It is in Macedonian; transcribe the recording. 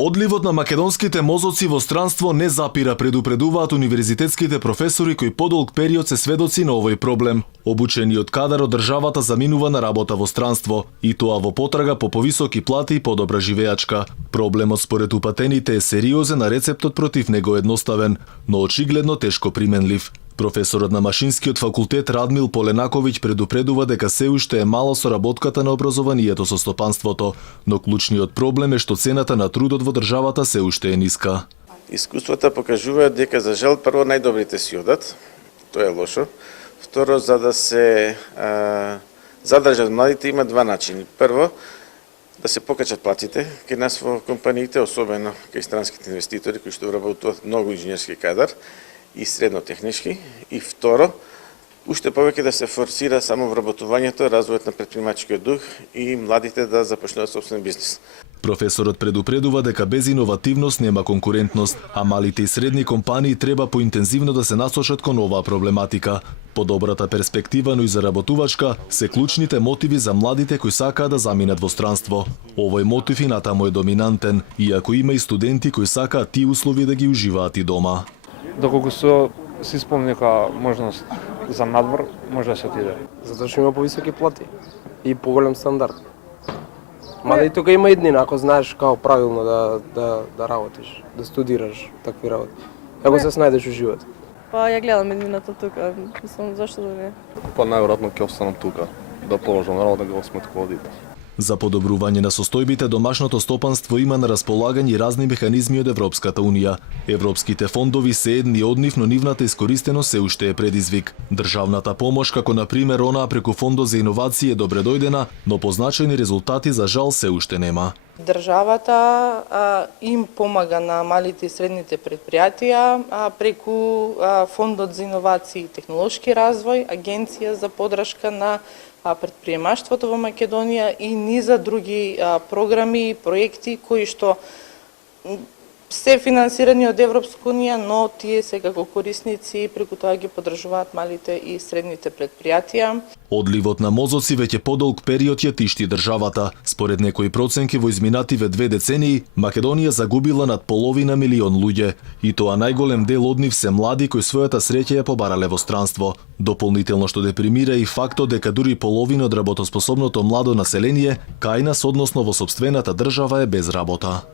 Одливот на македонските мозоци во странство не запира, предупредуваат универзитетските професори кои подолг период се сведоци на овој проблем. Обучениот кадар од државата заминува на работа во странство, и тоа во потрага по повисоки плати и подобра живеачка. Проблемот според упатените е сериозен, а рецептот против него едноставен, но очигледно тешко применлив. Професорот на Машинскиот факултет Радмил Поленаковиќ предупредува дека се уште е мало соработката на образованието со стопанството, но клучниот проблем е што цената на трудот во државата се уште е ниска. Искуствата покажуваат дека за жал прво најдобрите си одат, тоа е лошо. Второ, за да се задржат младите има два начини. Прво, да се покачат платите кај нас во компаниите, особено кај странските инвеститори кои што вработуваат многу инженерски кадар и среднотехнички. И второ, уште повеќе да се форсира само вработувањето, развојот на претприемачкиот дух и младите да започнуваат собствен бизнис. Професорот предупредува дека без иновативност нема конкурентност, а малите и средни компании треба поинтензивно да се насочат кон оваа проблематика. Подобрата перспектива, но и заработувачка, се клучните мотиви за младите кои сакаат да заминат во странство. Овој мотив и натаму е доминантен, иако има и студенти кои сакаат тие услови да ги уживаат и дома. Доколку се исполни нека можност за надвор, може да се отиде. Затоа што има повисоки плати и поголем стандард. Мада и тука има иднина, ако знаеш како правилно да работиш, да студираш такви работи. Ако се снајдеш у живот. Па ја гледам иднината тука, мислам зашто да не. Па најверојатно ќе останам тука, да положам работа како сметководител. За подобрување на состојбите домашното стопанство има на располагање и разни механизми од Европската унија. Европските фондови се едни од нив, но нивната искористеност се уште е предизвик. Државната помош, како на пример онаа преку фондот за иновации, е добре дојдена, но позначајни резултати за жал се уште нема. Државата им помага на малите и средните предпријатија преку фондот за иновации и технолошки развој, агенција за поддршка на предприемаштвото во Македонија и низа други програми и проекти кои што се финансирани од Европска унија, но тие се како корисници преку тоа ги поддржуваат малите и средните предпријатија. Одливот на мозоци веќе подолг период ја тишти државата. Според некои проценки во изминативе 2 децении, Македонија загубила над половина милион луѓе, и тоа најголем дел од нив се млади кои својата среќа ја побарале во странство. Дополнително што депримира и фактот дека дури половина од работоспособното младо население кај нас, односно во сопствената држава, е без работа.